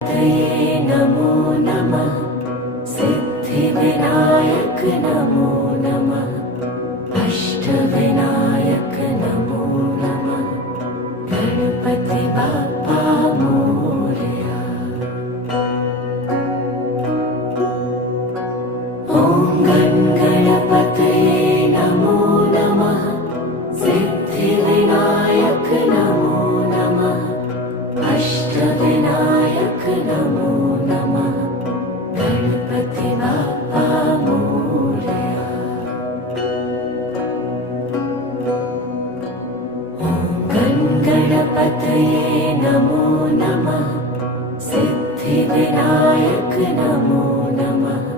तये नमो नमः। सिद्धिविनायक नमो नमः। अष्टविनायक नमो नमः। गणपति बाप्पा मोरया। ॐ गणपतये नमो नमः। सिद्धिविनायक नमो नमः। अष्टविनायक नमो नमः। गणपति बाप्पा मोरया। ॐ गणपतये नमो नमः। सिद्धिविनायक नमो नमः।